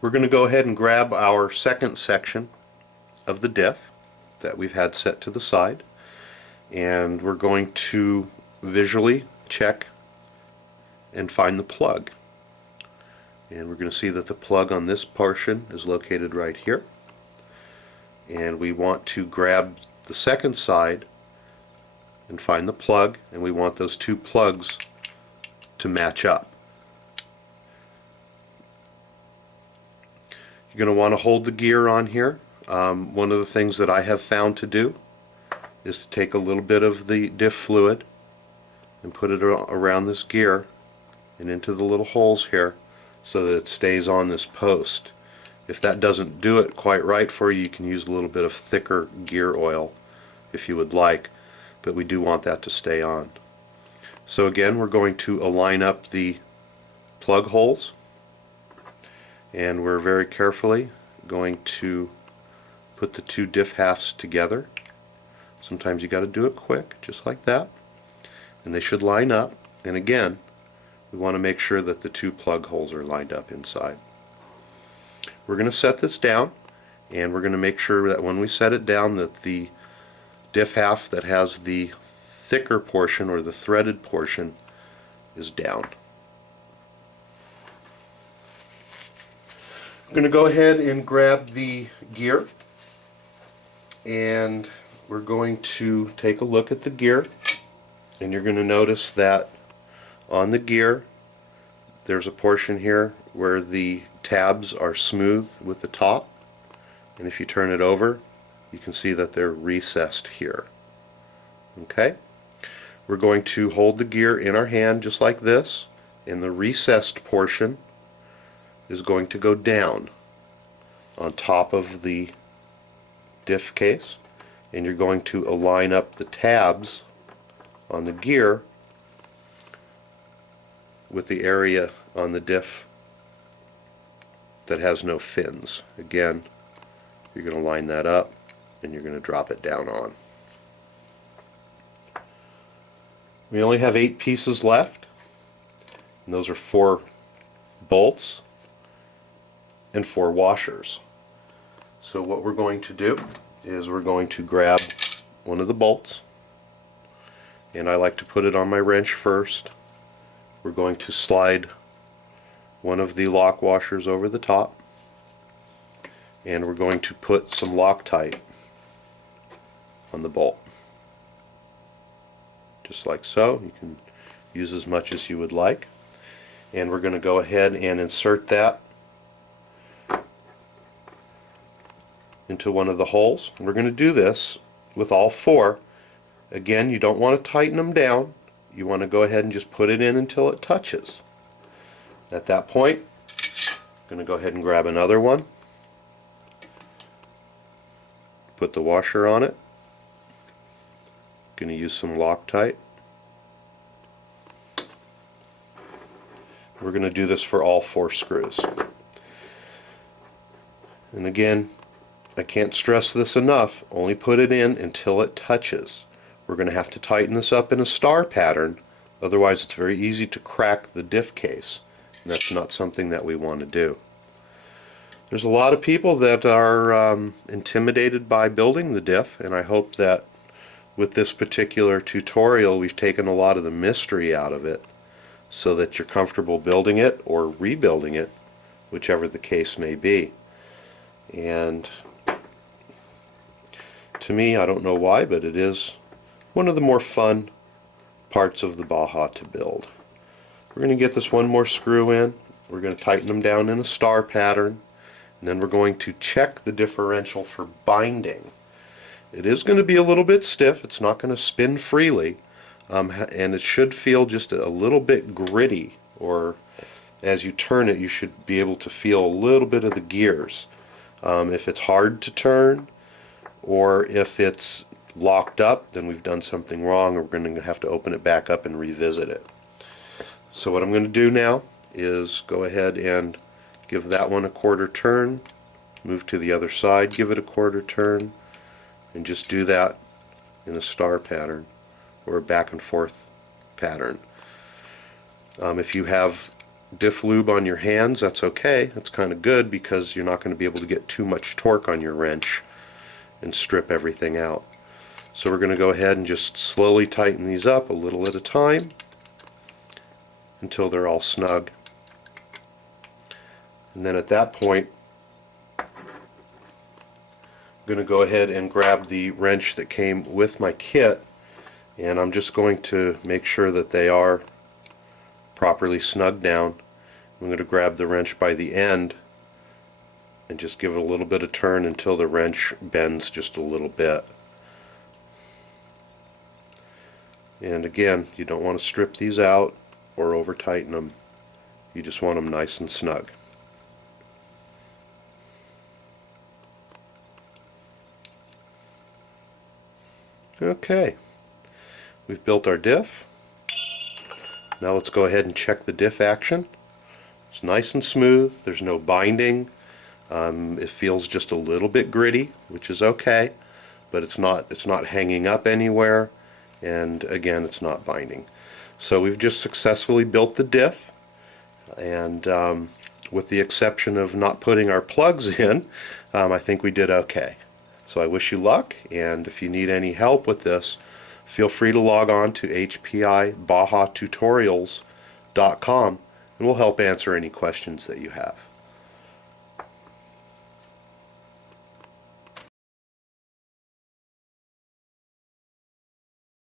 We're going to go ahead and grab our second section of the diff that we've had set to the side, and we're going to visually check and find the plug. And we're going to see that the plug on this portion is located right here, and we want to grab the second side and find the plug, and we want those two plugs to match up. You're going to want to hold the gear on here. One of the things that I have found to do is to take a little bit of the diff fluid and put it around this gear and into the little holes here so that it stays on this post. If that doesn't do it quite right for you, you can use a little bit of thicker gear oil if you would like, but we do want that to stay on. So again, we're going to align up the plug holes, and we're very carefully going to put the two diff halves together. Sometimes you got to do it quick, just like that, and they should line up. And again, we want to make sure that the two plug holes are lined up inside. We're going to set this down, and we're going to make sure that when we set it down that the diff half that has the thicker portion or the threaded portion is down. I'm going to go ahead and grab the gear, and we're going to take a look at the gear, and you're going to notice that on the gear there's a portion here where the tabs are smooth with the top, and if you turn it over you can see that they're recessed here. Okay? We're going to hold the gear in our hand just like this, and the recessed portion is going to go down on top of the diff case, and you're going to align up the tabs on the gear with the area on the diff that has no fins. Again, you're going to line that up and you're going to drop it down on. We only have 8 pieces left, and those are 4 bolts and 4 washers. So what we're going to do is we're going to grab one of the bolts, and I like to put it on my wrench first. We're going to slide one of the lock washers over the top, and we're going to put some Loctite on the bolt. Just like so. You can use as much as you would like. And we're going to go ahead and insert that into one of the holes. We're going to do this with all 4. Again, you don't want to tighten them down. You want to go ahead and just put it in until it touches. At that point, I'm going to go ahead and grab another one, put the washer on it. Going to use some Loctite. We're going to do this for all 4 screws. And again, I can't stress this enough, only put it in until it touches. We're going to have to tighten this up in a star pattern, otherwise it's very easy to crack the diff case, and that's not something that we want to do. There's a lot of people that are intimidated by building the diff, and I hope that with this particular tutorial we've taken a lot of the mystery out of it so that you're comfortable building it or rebuilding it, whichever the case may be. And to me, I don't know why, but it is one of the more fun parts of the Baja to build. We're going to get this one more screw in. We're going to tighten them down in a star pattern, and then we're going to check the differential for binding. It is going to be a little bit stiff. It's not going to spin freely, and it should feel just a little bit gritty, or as you turn it you should be able to feel a little bit of the gears. If it's hard to turn, or if it's locked up, then we've done something wrong, and we're going to have to open it back up and revisit it. So what I'm going to do now is go ahead and give that one a quarter turn, move to the other side, give it a quarter turn, and just do that in a star pattern or a back and forth pattern. If you have diff lube on your hands, that's okay. That's kind of good because you're not going to be able to get too much torque on your wrench and strip everything out. So we're going to go ahead and just slowly tighten these up a little at a time until they're all snug. And then at that point, I'm going to go ahead and grab the wrench that came with my kit, and I'm just going to make sure that they are properly snugged down. I'm going to grab the wrench by the end and just give it a little bit of turn until the wrench bends just a little bit. And again, you don't want to strip these out or over tighten them. You just want them nice and snug. Okay, we've built our diff. Now let's go ahead and check the diff action. It's nice and smooth, there's no binding. It feels just a little bit gritty, which is okay, but it's not hanging up anywhere, and again, it's not binding. So we've just successfully built the diff, and with the exception of not putting our plugs in, I think we did okay. So I wish you luck, and if you need any help with this, feel free to log on to HPI Baja Tutorials.com, and we'll help answer any questions that you have.